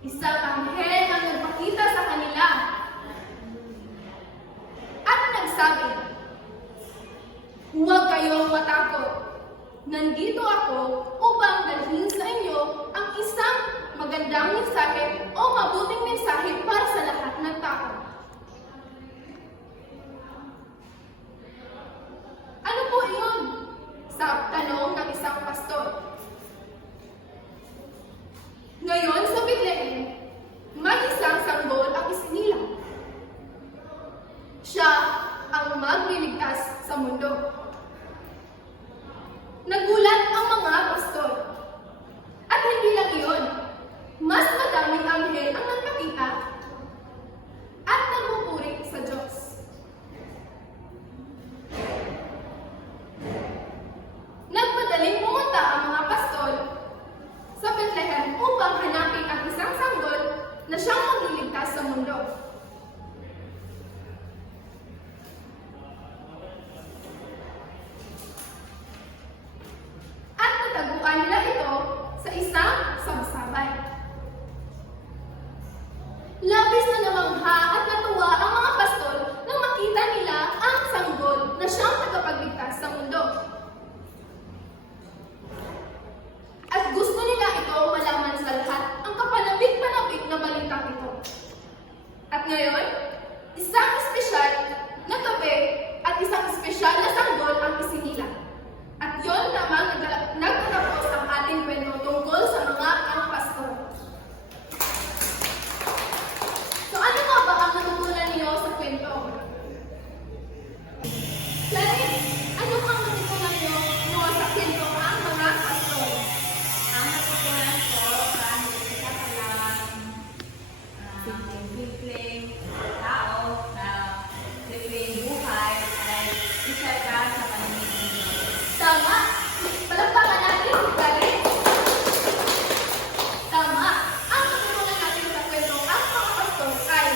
Isang anghel ang nagpakita sa kanila at nagsabi, "Huwag kayong matakot. Nandito ako upang dalhin sa inyo ang isang magandang mensahe o mabuting mensahe para sa lahat ng tao." Ano po iyon? Sa tanong ng isang pastor. Ngayon sa Bethlehem, may isang sanggol ang isinilang. Siya ang magliligtas sa mundo. Nagulat ang mga pastor. At hindi lang iyon, mas madaming anghel ang nagpakita at nagpupuri sa Diyos. Nagmadaling pumunta ang mga pastor sa Bethlehem upang hanapin ang isang sanggol na siyang magliligtas sa mundo. At natagpuan nila ito sa isang sabsaban. Labis na namangha at natuwa ang mga pastor nang makita nila ang sanggol na siyang tagapagligtas sa mundo. At gusto nila ito malaman sa lahat ang kapanabik-panabik na balitang ito. At ngayon, isang espesyal na gabi at isang espesyal na sanggol ang isinilang. At yon lamang nagtatapos ang ating kwento tungkol sa mga ang pastor. So ano nga ba ang natutunan niyo sa kwento? Clarice, ano ang natutunan niyo sa kwento ang mga pastor? Ang natutunan ko kahit isa pa lang simpleng tao na simpleng buhay ay isa ka sa pamimigay. Tama! Palakpakan natin si Clarice. Tama! Ang natutunan natin sa kwento ang mga pastor ay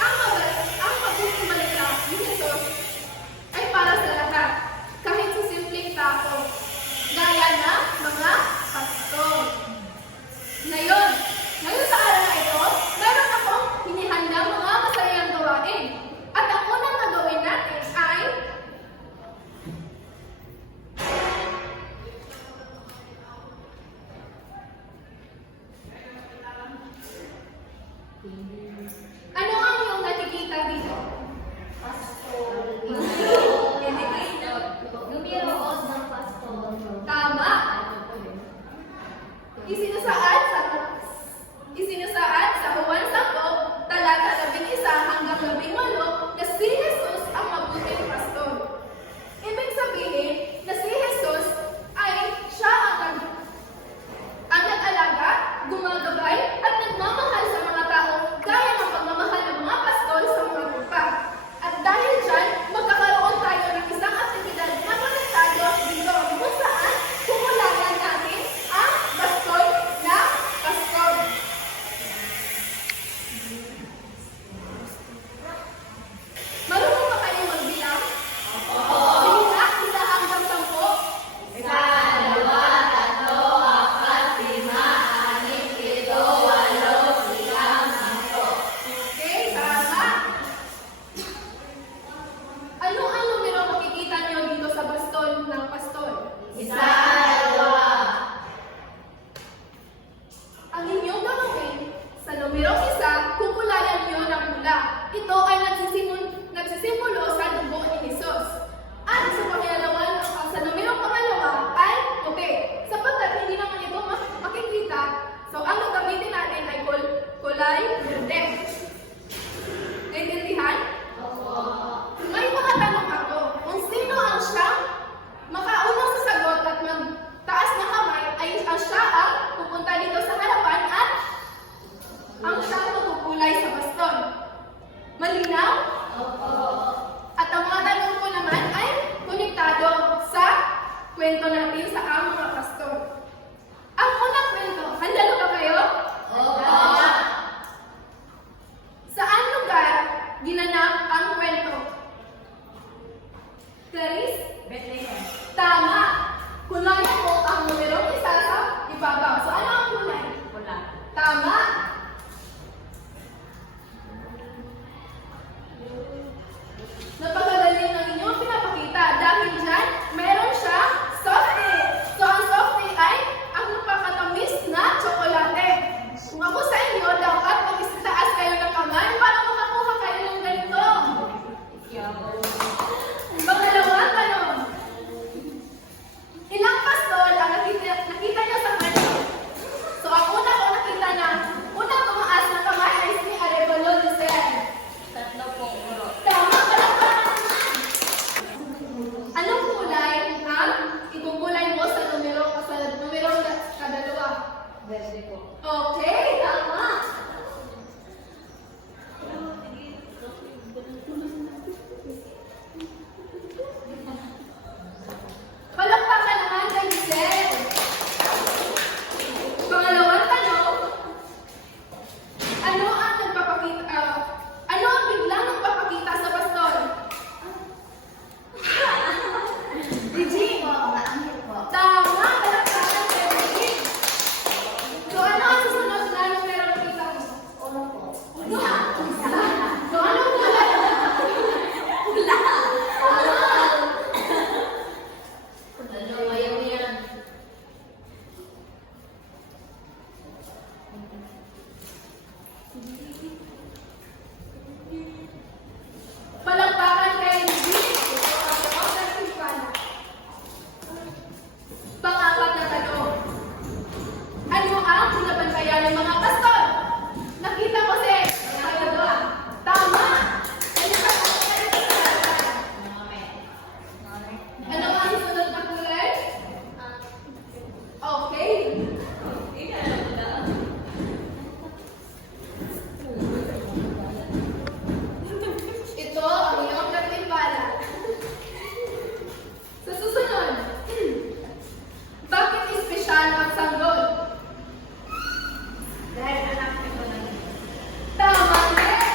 ang mabuting balita ni Jesus ay para sa lahat, kahit sa simpleng tao, gaya na mga pastor. Ngayon sa araw na ito, meron akong hinihandang mga masayang gawain. At ang unang gagawin natin ay ano ang iyong nakikita dito? Numeroos ng pastor. Tama! Isinusaad sa Juan 10, talata 11 hanggang 18 na si Jesus ang mabuting pastor. Ibig sabihin na si Jesus ay siya ang nag-alaga, gumagabay at nagmamahal sa mga tao gaya ng pagmamahal ng mga pastor sa mga lupa. At dahil dyan, magkakaroon tayo ng isang aktibidad na konektado dito kung saan kumulagan natin ang pastor na pastor. Marunong ba kayo magbilang? Sige na, 1 hanggang 10. Isa, dalawa, tatlo, apat, lima, anim, pito, walo, siyam, sampo. Okay, tama. Ano ang numero makikita niyo dito sa baston ng pastor? Isa, dalawa. Ang inyong gagawin sa numero 1, kukulayan niyo ng pula. Ito ay nagsisimbolo sa dugo ni Jesus. At sa numero 2 ay puti. Sapagkat hindi naman ito makikita, so ang gagamitin natin ay kulay verde. Naintindihan? May mga tanong ako. Kung sino ang siyang makaunang sasagot at magtaas ng kamay ay ang siya ang pupunta dito sa harapan at ang siyang magkukulay sa baston. Malinaw? At ang mga tanong ko naman ay konektado sa kwento natin sa aming mga pastor. Ang unang kwento, handa na ba kayo? Palakpakan kay Luis. Ito ang iyong gantimpala. Pang-apat na tanong. Ano ang binabantayan ng mga pastor? Nakita ko si Nakagawa. Tama! Ano ka sa harapan? Ano ang sunod na kulay? Okay. Ito ang iyong gantimpala. Sa susunod, bakit espesyal ang sanggol? Dahil anak ko na Tama din!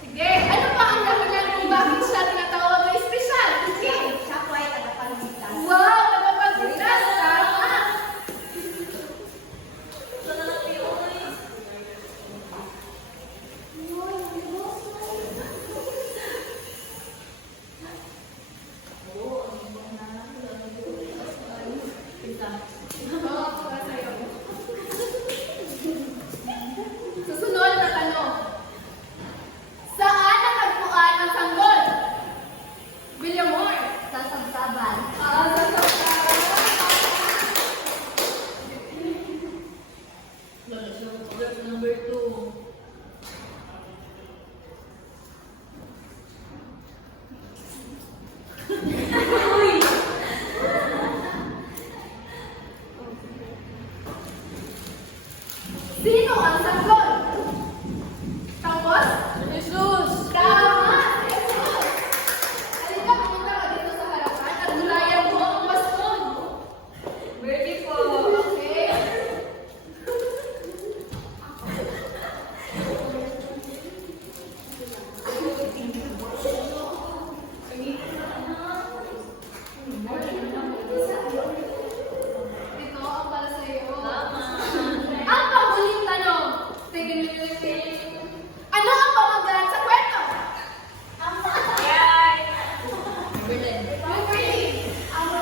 Sige, ano pa ang dahilan kung bakit siya tinatawag na espesyal? Sige! siya po ay tagapagligtas. Wow! Nagpapagligtas! Tama! Oo, para sa'yo. Susunod na tanong. Saan natagpuan ang sanggol? Villamor. Sa sabsaban. Sa Number 2. Sino ang sanggol? Tapos? Jesus! Tama! Jesus! Halika, pumunta ka dito sa harapan at gulayan mo ang baston. Birthday po. Okay? Ito ang para sa'yo. Ang panghuling tanong. Ano ang pamagat sa kwento? Yan! Beverly. Tama.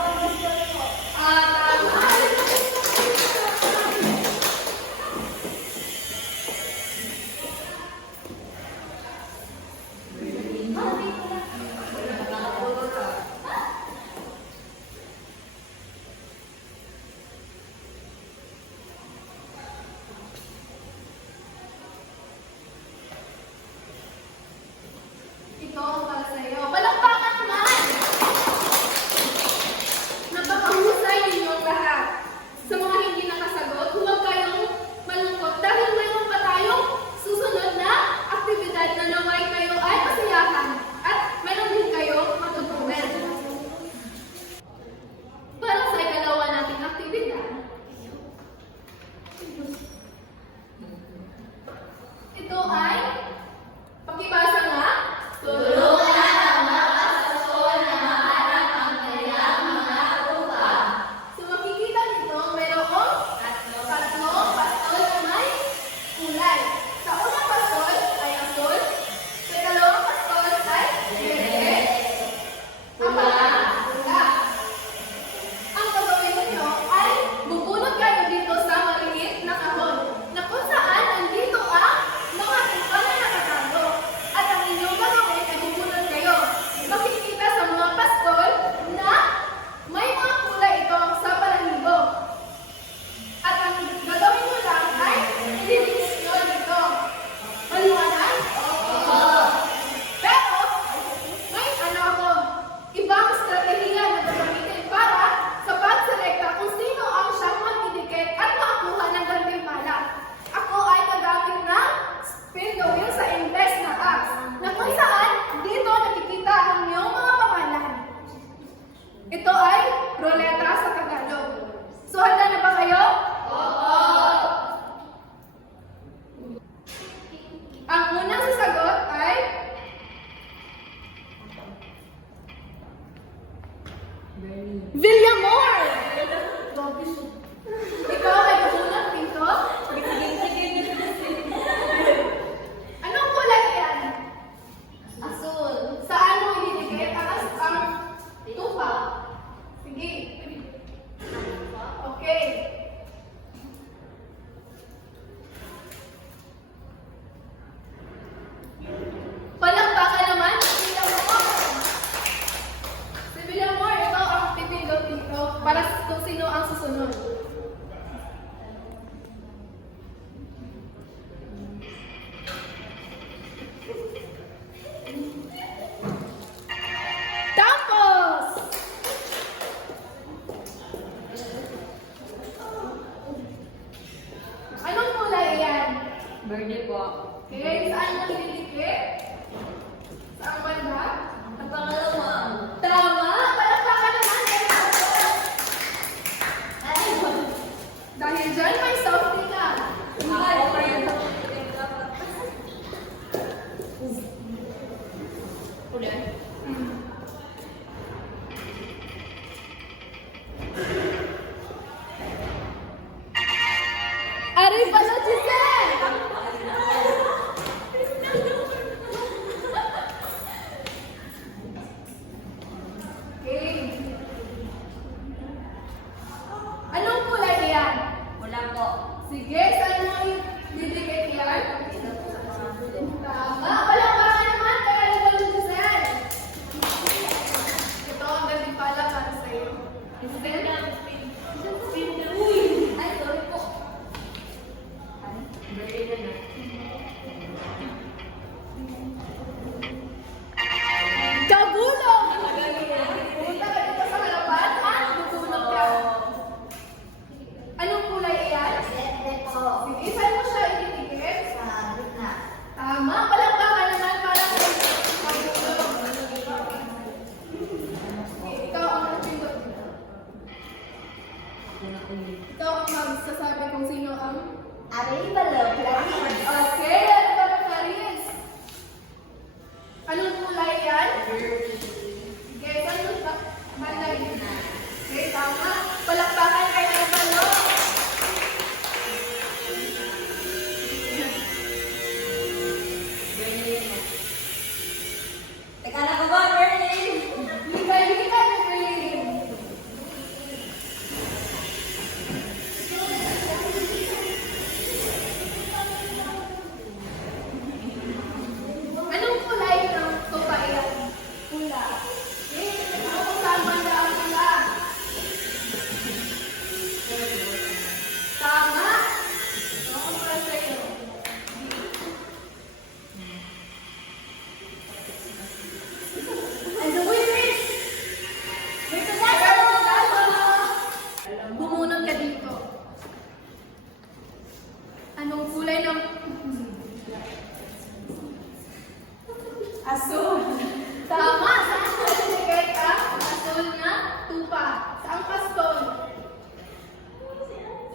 Ito ang para sa'yo. Palakpakan naman! Napakahusay ninyong lahat. Sa mga hindi nakasagot, huwag kayong malungkot dahil mayroon pa tayong susunod na aktibidad na naway kayo ay masiyahan at mayroon din kayo matutunan. Para sa ikalawa nating aktibidad, ito ay pakibasa nga. Tulungan ang mga pastor na maharap ang kanilang mga rupa. So makikita nito, mayroong tatlong pastol na may kulay. Sa unang pastol ay asul, sa ikalawang pastol ay verde, ang pula. Ang gagawin ninyo ay bubunot kayo dito sa maliit na kahon na kung saan andito ang mga tupa na nakatago. At ang inyong gagawin ay bubunot kayo. Makikita sa mga pastol na may mga kulay ito sa balahibo. At ang gagawin mo lang ay ililinis nyo dito. Maliwanag? Oo. Pero, may ako, ibang strategiya na gagamitin para sa pagselekta kung sino ang siyang magdidikit at makakuha ng gantimpala. Ako ay gagamit ng spin the wheel sa Ingles na apps, na kung saan dito nakikita ang iyong mga pangalan. Ito ay roleta sa Tagalog. So, handa na ba kayo? Oo! Ang unang sasagot ay Villamor! Ikaw ay unang pinto? Anong kulay yan? Asul. Saan mo ididikit ang tupa? Sige. susunod? Tapos! Anong kulay yan? Verde po. Okay, saan mo nilidikit? Saan banda? Ang pangalawa. Tama! Palakpakan naman kay Tapos! Dahil dyan, may softy ka. Kulay. Aray pala, Giselle! Okay. Anong kulay yan? Wala po. Sige, saan mo didikit yan? Tama! Palakpakan naman kay Aray pala, Giselle! Ito ang galing pala para sa'yo. Giselle? Uy! Ay, sorry po. Ay, verde na. Kabulong! Punta ka dito sa harapan at tutulog ka. Anong kulay yan? Sige, saan mo siya ididikit? Tama, palakpakan naman para kay Kabulong. Okay, ikaw ang napindot. Ikaw ang magsasabi kung sino ang... Okay, ano ba ang Paris? Anong kulay yan? Okay, saan mo ba? Balay. Okay, tama. Palakpakan kay Kabulong. Teka lang ko ba, verde? Likay-likay ng piling. Anong kulay ng sopa yan? Pula. Eh, ano kung saan banda ang pula? Tama. Ako para sa'yo. And the winners! Dito na! Bumunot ka dito. Anong kulay ng... Asul. Tama! Saan mo nilagay ang asul na tupa? Saan pastol?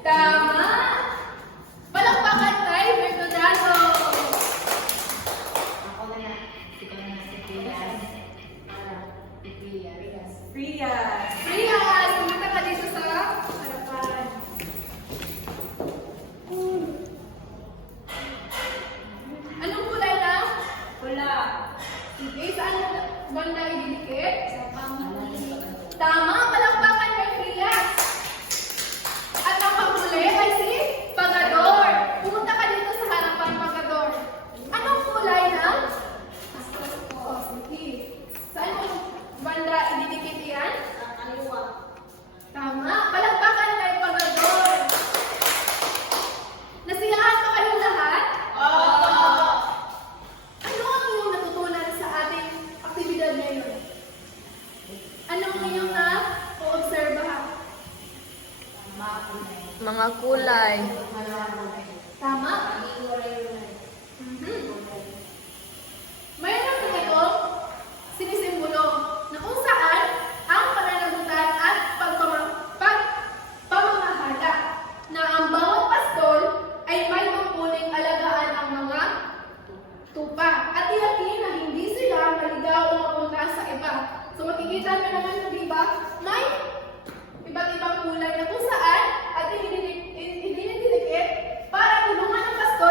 Tama! Palakpakan kay Bertodano! Ako na yan. Ikaw na si Prias. Si Prias. Priya! Sumita ka dito sa harapan. Anong kulay na? Wala. Sige, saan mo banda ididikit? Tama! Palakpakan kay Priya! At ang panghuli ay si Pagador. Pumunta ka dito sa harapan, Pagador. Anong kulay na? Oh, sige. Saan mo banda ididikit yan? Tama. Palakpakan kay Pagador. Nasiyahan ba kayong lahat? Ano ang iyong natutunan sa ating aktibidad ngayon? Anong iyong na-obserbahan? Mga kulay. Tama? Mayroon po itong sinisimbolo na kung saan ang pananagutan at pamamahala na ang bawat pastol ay may tungkuling alagaan ang mga tupa at tiyakin na hindi sila maligaw o mapunta sa iba. So makikita nyo naman, di ba? May iba't ibang kulay na kung saan at hindi nagdidikit para tulungan ang pastol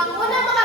Ang unang mga